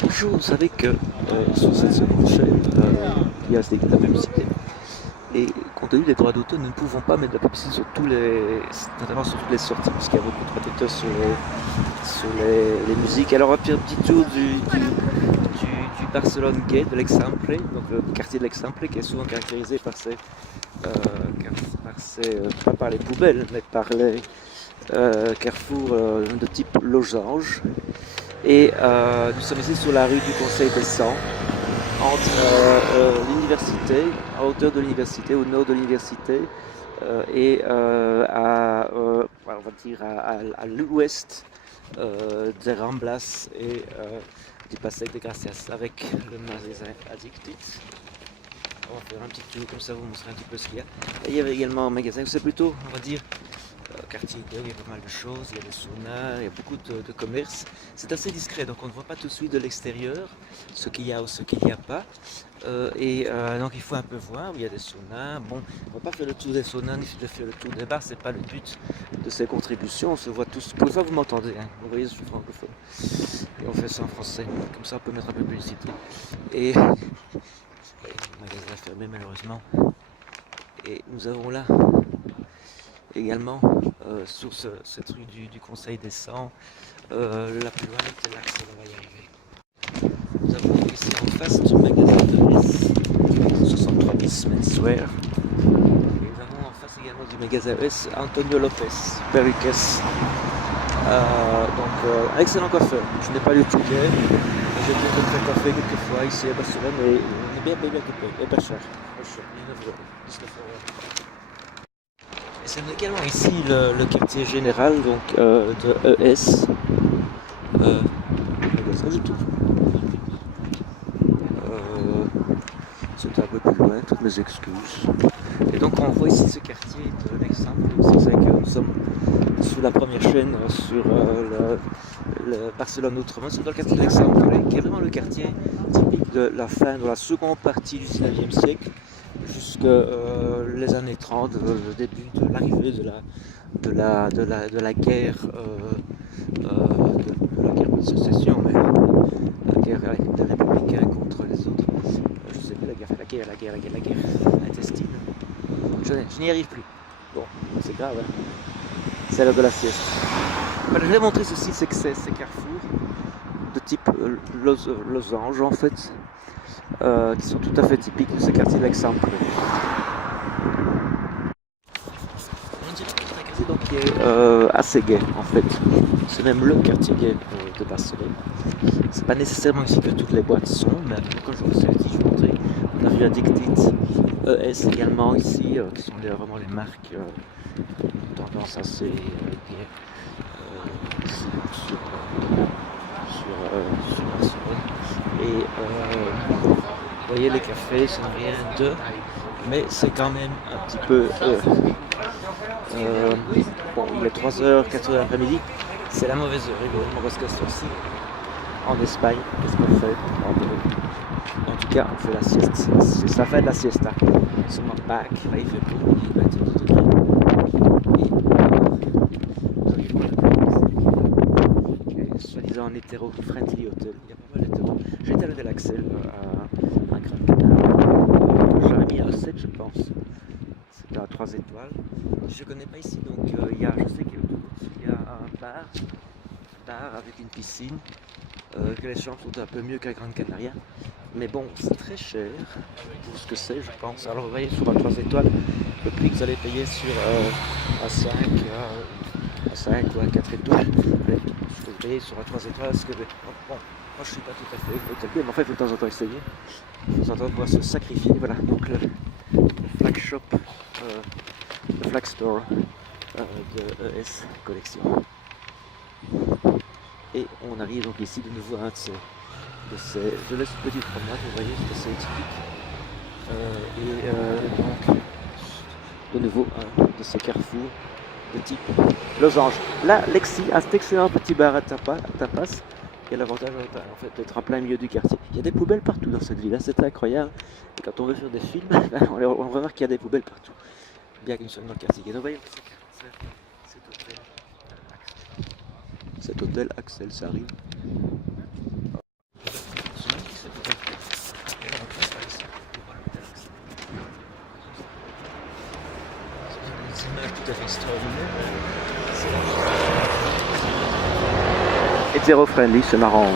Bonjour, vous savez que sur cette seconde chaîne, il y a de la publicité. Et compte tenu des droits d'auteur, nous ne pouvons pas mettre de la publicité sur notamment sur toutes les sorties, puisqu'il y a beaucoup de droits d'auteur sur les musiques. Alors on va faire un petit tour du Barcelone Gay, de l'Eixample, donc le quartier de l'Eixample, qui est souvent caractérisé par pas par les poubelles, mais par les carrefours de type losange. Et nous sommes ici sur la rue du Conseil des Cent, entre l'université, à hauteur de l'université, au nord de l'université, et on va dire à l'ouest des Ramblas et du Passeig de Gracias, avec le magasin Addicted. On va faire un petit tour comme ça, vous montrer un petit peu ce qu'il y a. Et il y avait également un magasin, c'est plutôt, on va dire, quartier où il y a pas mal de choses, il y a des saunas, il y a beaucoup de commerces. C'est assez discret, donc on ne voit pas tout de suite de l'extérieur ce qu'il y a ou ce qu'il n'y a pas. Donc il faut un peu voir où il y a des saunas. Bon, on ne va pas faire le tour des saunas ni faire le tour des bars, c'est pas le but de ces contributions. On se voit tous. Pour une fois, vous m'entendez, hein, vous voyez, je suis francophone. Et on fait ça en français, comme ça on peut mettre un peu de publicité. Et le magasin est fermé malheureusement. Et nous avons là également sur cette rue du Conseil des Cent, la plus loin était l'axe, on va y arriver. Nous avons ici en face du magasin de S, 63 bis menswear. Et nous avons en face également du magasin S, Antonio Lopez, Perruques. Un excellent coiffeur. Je n'ai pas le tout gay, j'ai bien fait coiffer quelques fois ici à Barcelone et on est bien payé à couper, et pas cher. Pas cher, 19 €, 19 €. Et c'est également ici le quartier général donc, de ES. Magasin du tout. C'était un peu plus loin, toutes mes excuses. Et donc on voit ici ce quartier de l'Eixample. C'est vrai que nous sommes sous la première chaîne sur le Barcelone autrement, c'est dans le quartier de l'Eixample, qui est vraiment le quartier typique de la fin, de la seconde partie du 19e siècle, jusqu'à les années 30, le début de l'arrivée de la guerre, de la guerre de sécession, mais la guerre des républicains contre les autres. Je sais plus, la guerre intestine. Je n'y arrive plus. Bon, c'est grave, hein. C'est l'heure de la sieste. Voilà, je vais montrer ceci, c'est que ces carrefours de type losange en fait, qui sont tout à fait typiques de ce quartier de l'Eixample. On dirait que c'est un quartier donc, qui est assez gay en fait. C'est même le quartier gay de Barcelone. C'est pas nécessairement ici que toutes les boîtes sont, mais comme je vous ai dit, je vous montrer. On a vu Addicted, ES également ici, qui sont vraiment les marques tendance assez gay sur Barcelone. Et vous voyez, les cafés sont rien de, mais c'est quand même un petit peu. Bon, il est 3h, 4h l'après-midi, c'est la mauvaise heure, évidemment, parce que aussi en Espagne, qu'est-ce qu'on fait en tout cas, on fait la sieste. C'est la fin de la siesta. Sur mon bac, là il fait beau, il est 22 degrés. Et vous allez voir, soi-disant un hétéro-friendly hotel. Il y a pas mal d'hétéros. J'étais allé de l'Axel à Gran Canaria. J'avais mis un 7, je pense. C'était à 3 étoiles. Je connais pas ici, donc je sais qu'il y a un bar avec une piscine. Que les chambres sont un peu mieux qu'à Gran Canaria. Mais bon, c'est très cher pour ce que c'est, je pense. Alors, vous voyez, sur un 3 étoiles, le prix que vous allez payer sur un 5 ou un 4 étoiles, vous payez sur un 3 étoiles, ce que. Bon, moi je suis pas tout à fait hôtelier, mais en fait, il faut de temps en temps essayer. Il faut de temps en temps pouvoir se sacrifier. Voilà, donc le flag shop, le flag store de ES Collection. Et on arrive donc ici de nouveau à un de laisse une petite promenade, vous voyez, c'est assez typique. Donc, de nouveau, un de ces carrefours de type losange. Là, Lexi a cet excellent petit bar à tapas, qui a l'avantage en fait, d'être en plein milieu du quartier. Il y a des poubelles partout dans cette ville, c'est incroyable. Et quand on veut faire des films, on remarque qu'il y a des poubelles partout, bien qu'une seule dans le quartier. Et donc, voyez, cet hôtel Axel, ça arrive. personnage tout à fait extraordinaire. Hétéro-friendly, c'est marrant.